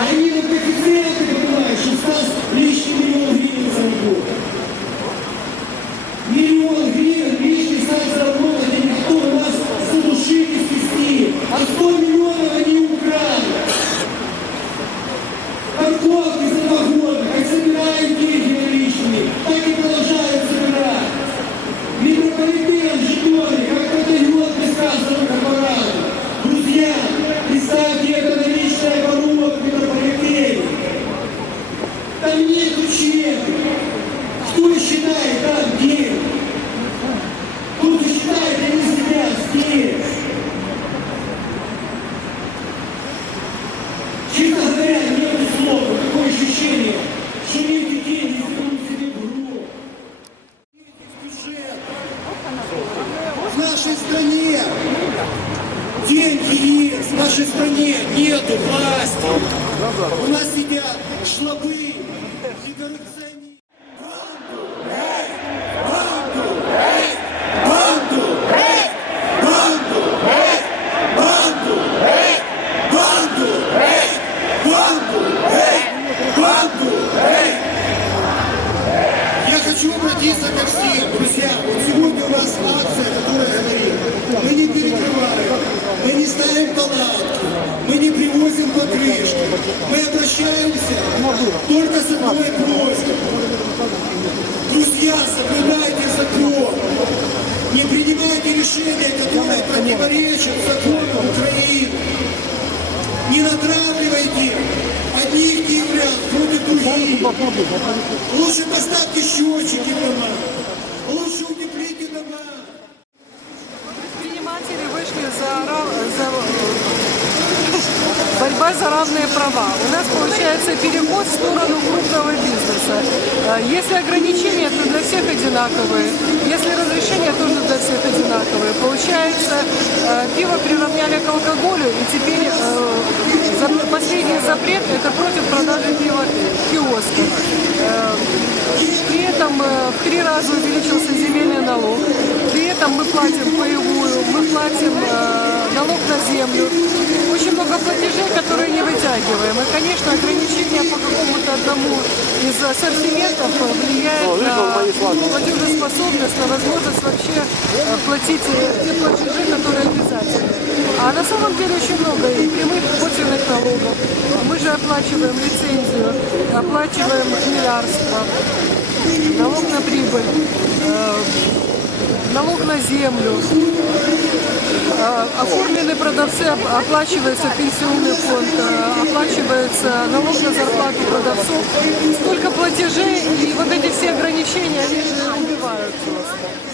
Они на коэффициенты, нашей стране деньги есть, в нашей стране нету власти. У нас сидят шлабы коррупционеры. Банду! Эй! Банду! Эй! Банду! Эй! Банду! Эй! Банду! Эй! Банду! Эй! Банду! Эй! Я хочу обратиться ко всем, друзья. Вот сегодня у нас акция, которая говорит, мы не перекрываем, мы не ставим палатки, мы не привозим покрышки, мы обращаемся только с одной просьбой. Друзья, соблюдайте закон. Не принимайте решения, которые противоречат закону Украины. Не натравливайте одних киевлян против других. Лучше поставьте счетчики в дома. Борьба за равные права. У нас получается переход в сторону крупного бизнеса. А Если ограничения, то для всех одинаковые. Если разрешения, тоже для всех одинаковые. Получается, э, пиво приравняли к алкоголю, и теперь э, последний запрет – это против продажи пива в киосках. Э, При этом э, в три раза увеличился земельный налог. При этом мы платим паевую, мы платим э, налог на землю. Очень много платежей, которые не вытягиваем. И, конечно, ограничение по какому-то одному из ассортиментов влияет на платежеспособность, на возможность вообще э, платить э, те платежи, которые обязательны. А на самом деле очень много и прямых и косвенных налогов. Мы же оплачиваем лицензию, оплачиваем хмелярство, налог на прибыль, э, налог на землю. Э, Оформленные продавцы оп- оплачивается пенсионный фонд, э, оплачивается налог на зарплату продавцов. Столько платежей и вот эти все ограничения, они же убивают просто.